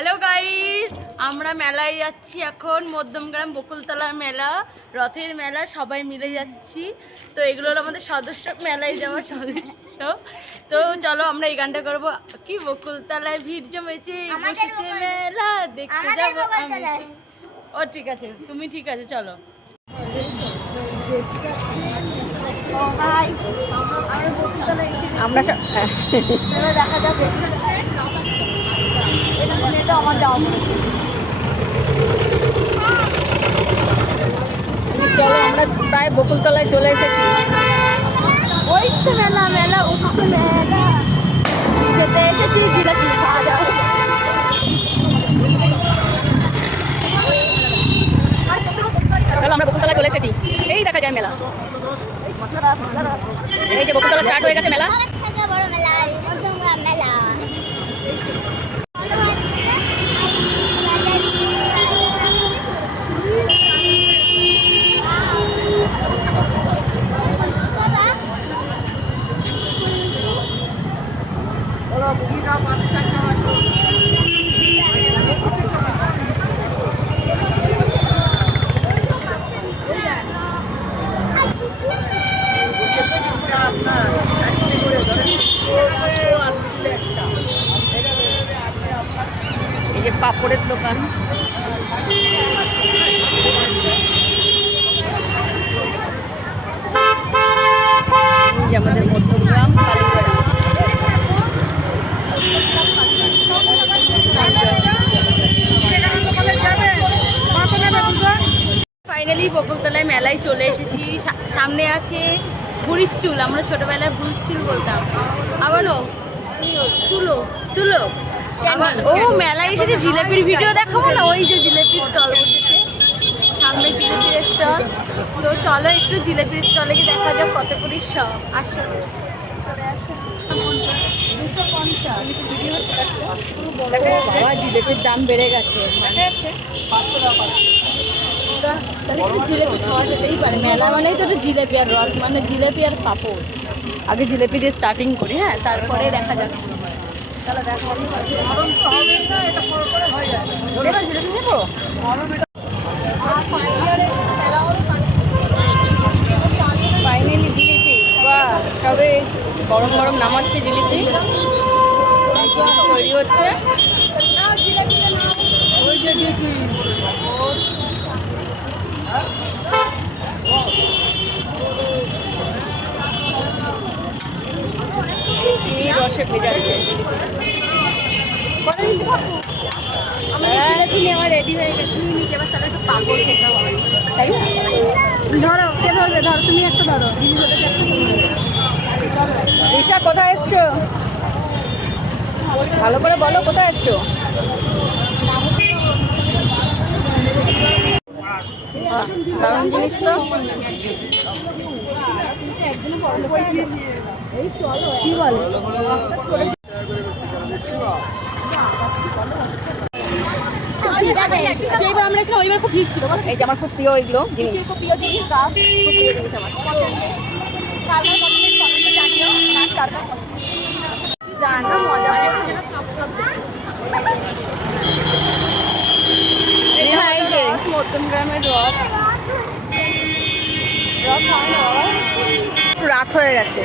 Hello guys আমরা মেলায় যাচ্ছি এখন। মধ্যমগ্রাম বকুলতলার মেলা রথের মেলা সবাই মিলে যাচ্ছি। তো এগুলো হলো আমাদের সদস্য মেলায় যাওয়ার সদস্য। তো চলো আমরা এই গানটা করব। কি বকুলতলায় ভিড় জমেছে বসেছে মেলা দেখতে যাব আমি। ও ঠিক আছে। তুমি ঠিক আছে চলো। আমরা। দেখা যাবে এটা আমার যাওয়া পড়েছে চলো, আমরা প্রায় বকুলতলায় চলে এসেছি। ওই তো মেলা মেলা মেলা। এসেছি চলো, আমরা বকুলতলায় চলে এসেছি। এই দেখা যায় মেলা। এই যে বকুলতলা স্টার্ট হয়ে গেছে মেলা মধ্যমগ্রাম মেলা যে দোকান। আমাদের মধ্যগ্রাম ফাইনালি বকুলতলায় মেলায় চলে এসেছি। সামনে আছে ভুড়ির চুল। আমরা ছোটবেলায় ভুড়ির চুল বলতাম। আবারও তুলো তুলো। ও মেলায় এসেছে জিলেপির ভিডিও দেখাবো না? ওই যে জিলেপির স্টল বসেছে। সামনে জিলেপির স্টল। তো চলো একটু জিলেপির স্টলে গিয়ে দেখা যাক কত করে সব আসো। জিলেপির দাম বেড়ে গেছে। জিলেপি খাওয়া যেতেই পারে। মেলা মানেই তো জিলেপি আর রস মানে জিলেপি আর পাপড়। আগে জিলেপি দিয়ে স্টার্টিং করি হ্যাঁ? তারপরে দেখা যাক। ফাইনালি জিলিপি বা সবে গরম গরম নামাচ্ছে জিলিপি। তৈরি হচ্ছে। ওই যে জিলিপি আমাদের জিলেপি নেওয়া রেডি হয়ে গেছে। একটু তাই না? ধরো ধরো, তুমি একটা ধরো। কোথায় এসছো? ভালো করে বলো, কোথায় এসছো? দারুণ জিনিস তো। কি বলে যেইবার আমরা এসেছিলাম ওইবার খুব ভিড় ছিল এই যে আমার খুব প্রিয় এগুলো জিনিস খুব প্রিয় জিনিস গাছ খুব প্রিয় জিনিস আমার পছন্দের কার কার পছন্দের কমেন্টে জানিও গাছ কার কার পছন্দের জানো মজা মজা সব সব এই যে মধ্যম গ্রামের রথ। রথ হয় না রাত হয়ে গেছে।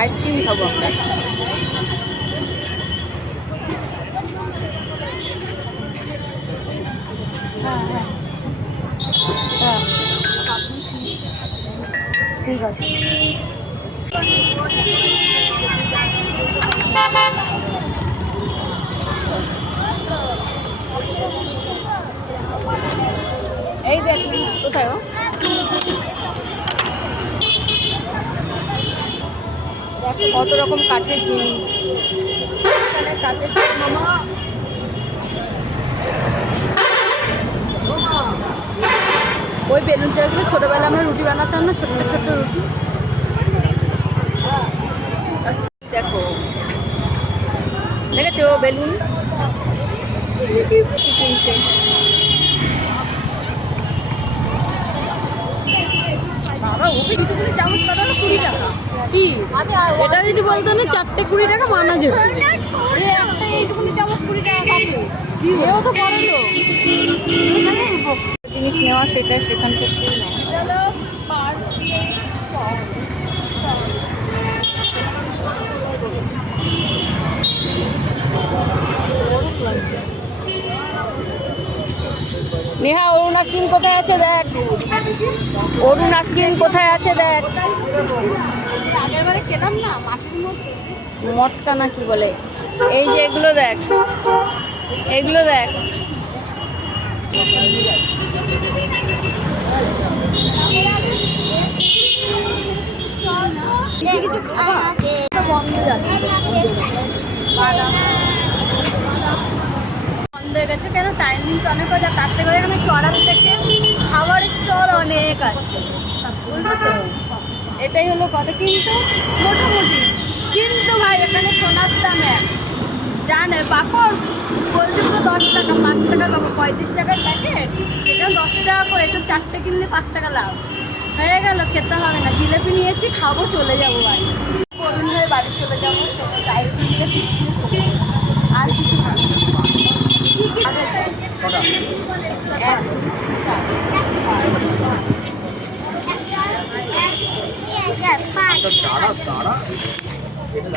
আইসক্রিম খাব আমরা। হ্যাঁ। ঠিক আছে। এই দেখ কোথায় দেখ, কত রকম কাঠের জিনিস। কাঠের মামা। ওই বেলুন চালগুলো ছোটোবেলায় আমরা রুটি বানাতাম না ছোট্ট ছোট্ট রুটি? বেলুন। এটা যদি চারটে কুড়ি টাকা জিনিস নেওয়া সেটা সেখান থেকে নেহা, অরুণ আইসক্রিম কোথায় আছে দেখ? অরুণ আইসক্রিম কোথায় আছে দেখ? খেলাম না মাছের মটকা না কি বলে? এই যে এগুলো দেখ। এগুলো দেখ বন্ধ যাচ্ছে বন্ধ হয়ে গেছে কেন টাইমিং তো অনেক যায় তার থেকে এখানে চড়ার থেকে খাবার স্টল অনেক আছে। বুঝলো তো এটাই হলো কথা। কিন্তু মোটামুটি, কিন্তু ভাই, এখানে সোনার দাম এক। জানে, পাপড় বলছি তো দশ টাকা, পাঁচ টাকা লাভ পঁয়ত্রিশ টাকার প্যাকেট এটা দশ টাকা করে তো চারটে কিনলে পাঁচ টাকা লাভ। হয়ে গেল, খেতে হবে না। জিলেপি নিয়েছি, খাব, চলে যাব বাড়ি। করুন হয়ে বাড়ি চলে যাব আইসক্রিম দিয়ে টিফিন খাব। আর কিছু না কি কি এক, পাঁচটা হবে হাতটা লেগে যাবে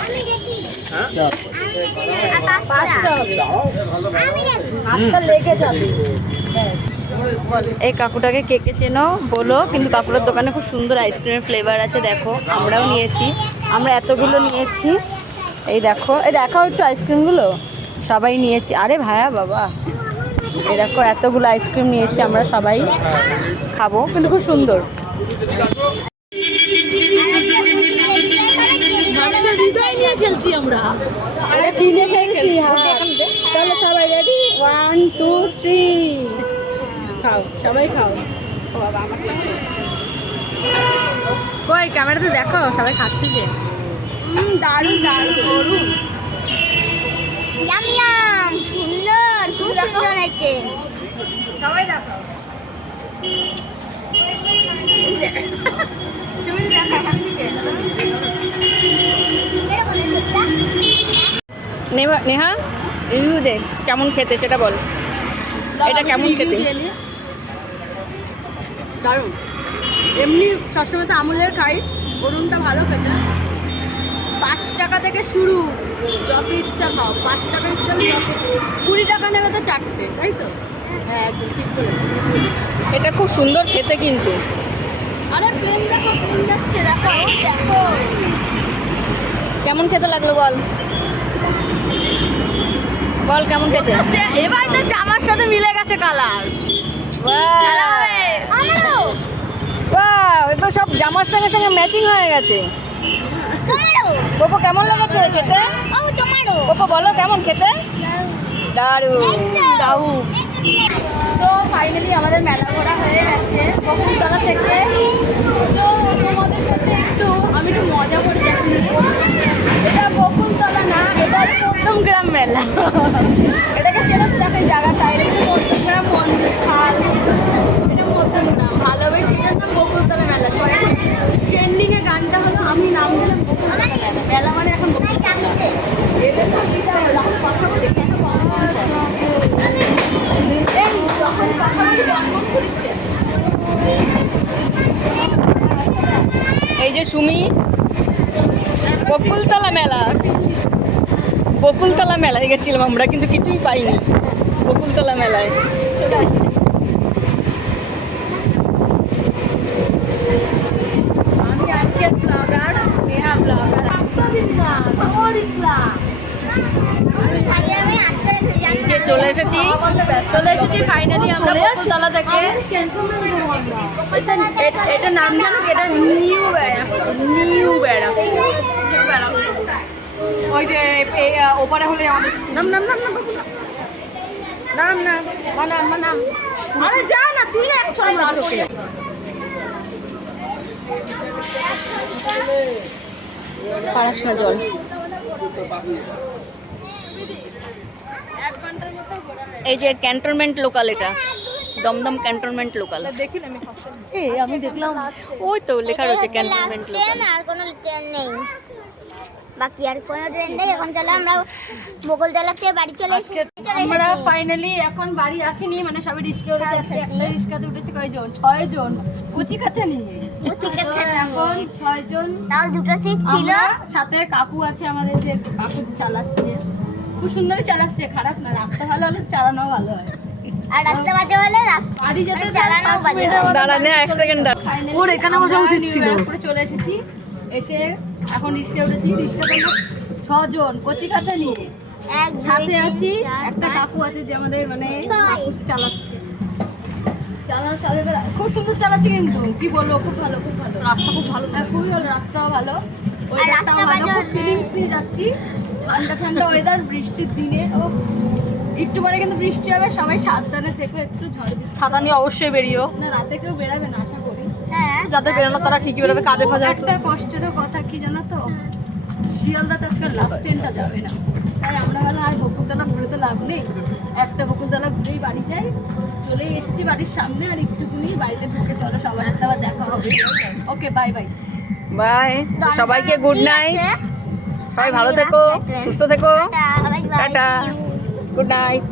এই কাকুটাকে কে কে চেনো বলো, কিন্তু কাকুটার দোকানে খুব সুন্দর আইসক্রিমের ফ্লেভার আছে, দেখো, আমরাও নিয়েছি। আমরা এতগুলো নিয়েছি। এই দেখো, এই দেখাও একটু আইসক্রিমগুলো সবাই নিয়েছি। আরে ভায়া, বাবা। এই দেখো, এতগুলো আইসক্রিম নিয়েছি, আমরা সবাই খাব, কিন্তু খুব সুন্দর। আমরা আরে কিনে খেলছি হ্যাঁ। তাহলে সবাই রেডি ওয়ান টু থ্রি খাও সবাই খাও। কই ক্যামেরাতে দেখো সবাই খাচ্ছে যে হুম দারুণ দারুণ দারুণ সুন্দর খুব সুন্দর হয়েছে। সবাই দেখো সবাই দেখো এখান থেকে। এরকম সুন্দর নেহা নেহা? রিভিউ দে। কেমন খেতে সেটা বল। এটা কেমন খেতে? দারুণ। এমনি সবসময় তো আমুলের খাই অরুণটা ভালো খেতে। পাঁচ টাকা থেকে শুরু যত ইচ্ছা খাও। পাঁচ টাকার ইচ্ছা যত কুড়ি টাকা নেবে তো চারটে তাই তো? হ্যাঁ একদম ঠিক বলেছি। এটা খুব সুন্দর খেতে কিন্তু। আরে প্লেন দেখো প্লেন যাচ্ছে দেখো দেখো। কেমন খেতে লাগল বল? বল কেমন খেতে এবার তো জামার সাথে মিলে গেছে কালার তো সব জামার সঙ্গে সঙ্গে ম্যাচিং হয়ে গেছে। পোপো কেমন লেগেছে খেতে? ও তোমারও। পোপো বলো কেমন খেতে? দারুণ। দারুণ। তো ফাইনালি আমাদের মেলা ঘোরা হয়ে গেছে। বকুলতলা থেকে। তো তোমাদের সাথে একটু আমি একটু মজা করে যাচ্ছি এটা বকুলতলা না এটা প্রথম গ্রাম মেলা এটাকে চেনো তো দেখো জায়গাটা, এটা কিন্তু মধ্যমগ্রাম মন্দির, খাল। এটা মধ্যমগ্রাম, ভালোবেসে এটার নাম বকুলতলা মেলা। সবাই ট্রেন্ডিংয়ে গানটা হলো, আমি নাম দিলাম মেলা। মানে এখন বকুলতলা। কেন এই এই যে সুমি, বকুলতলা মেলা। বকুলতলা মেলায় গেছিলাম আমরা কিন্তু কিছুই পাইনি। বকুলতলা মেলায়। চলে এসেছি চলে এসেছি ফাইনালি আমরা বকুলতলা থেকে। এটা- নাম জানো এটা New Barrackpore New Barrackpore New Barrackpore ওই যে ওপারে হলে আমাদের নাম নাম নাম নাম বাবু, নাম। নাম নাম বানাম বানাম আরে যা না তুই না একশো বার করে পাড়াশোনা জল। এই যে ক্যান্টনমেন্ট লোকাল এটা। দমদম ক্যান্টনমেন্ট লোকাল আমি এই আমি দেখলাম। ওই তো লেখা রয়েছে ক্যান্টনমেন্ট লোকাল আর কোনো নেই। বাকি আর কোনো ট্রেন নেই। এখন চলে আমরা বকুলতলা থেকে বাড়ি চলে এসেছি। আমরা ফাইনালি এখন বাড়ি আসিনি মানে সবাই রিস্কে উঠেছে। আজকে একটা রিস্কাতে উঠেছে কয়জন? ছয় জন কুচি কাছা নিয়ে। এখন ছয় জন তাও দুটো সিট ছিল। সাথে কাকু আছে আমাদের যে কাকু চালাচ্ছে। খুব সুন্দরই চালাচ্ছে খারাপ না রাস্তা ভালো হলে চালানো ভালো হয়। আর রাস্তা বাজে হলে বাড়ি যেতে চালানো বাজে দাঁড়া, এক second ওর এখানে বসা উচিত ছিল। চলে এসেছি। এসে এখন রিস্কে উঠেছি রিস্কাতে আমরা ছজন কচি কাছা নিয়ে। সাথে আছি একটা কাকু আছে যে আমাদের মানে। কাকু চালাচ্ছে। চালানোর সাথে খুব সুন্দর চালাচ্ছে কিন্তু কি বলব খুব ভালো খুব ভালো। রাস্তা খুব ভালো খুবই ভালো রাস্তাও ভালো। ওয়েদারটাও রাস্তা ভালো খুব ফিলিংস নিয়ে যাচ্ছি। ঠান্ডা ঠান্ডা ওয়েদার বৃষ্টির দিনে। ও একটু পরে কিন্তু বৃষ্টি হবে সবাই সাবধানে থেকো একটু ঝড় ছাতা নিয়ে অবশ্যই বেরিও না রাতে কেউ বেরাবে না আশা হ্যাঁ যাদের বেরোনো তারা ঠিকই বেরোবে কাজে ফাজে একটা কষ্টেরও কথা কি জানো তো? শিয়ালদাটা আজকাল লাস্ট ট্রেনটা যাবে না। তাই আমরা ভালো আর বকুলতলা ঘুরতে লাভ নেই। একটা বকুলতলা ঘুরেই বাড়ি যাই। চলেই এসেছি বাড়ির সামনে আর একটুকুনি বাড়িতে ঢুকে চলো সবার সাথে আবার দেখা হবে। ওকে বাই বাই বাই সবাইকে গুড নাইট। সবাই ভালো থেকো সুস্থ থেকো। টাটা. Good night